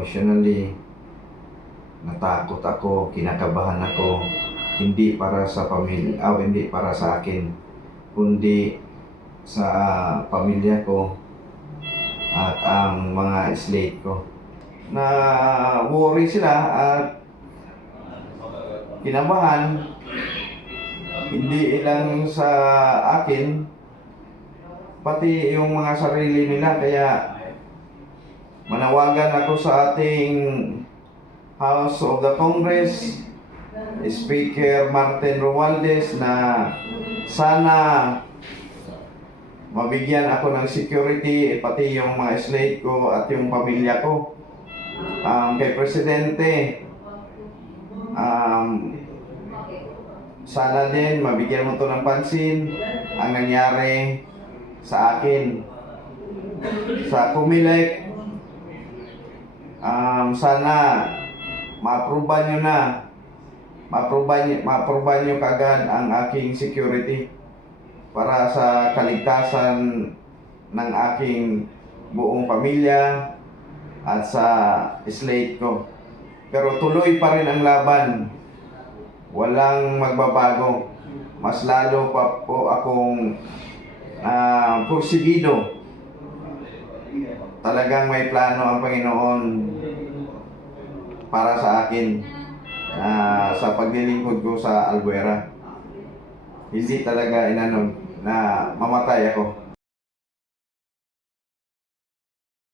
emotionally, natakot ako, kinakabahan ako, hindi para sa pamilya, hindi para sa akin, kundi sa pamilya ko at ang mga slate ko. Na worry sila at kinabahan, hindi lang sa akin, pati yung mga sarili nila. Kaya manawagan ako sa ating House of the Congress, Speaker Martin Romualdez, na sana mabigyan ako ng security, pati yung mga slate ko at yung pamilya ko. Kay Presidente, sana din mabigyan mo to ng pansin ang nangyari sa akin sa Comelec. Sana ma-approvean nyo na, ma-approvean nyo kagad ang aking security para sa kaligtasan ng aking buong pamilya at sa slate ko. Pero tuloy pa rin ang laban, walang magbabago. Mas lalo pa po akong porsigido. Talagang may plano ang Panginoon para sa akin sa paglilingkod ko sa Albuera. Hindi talaga inano na mamatay ako.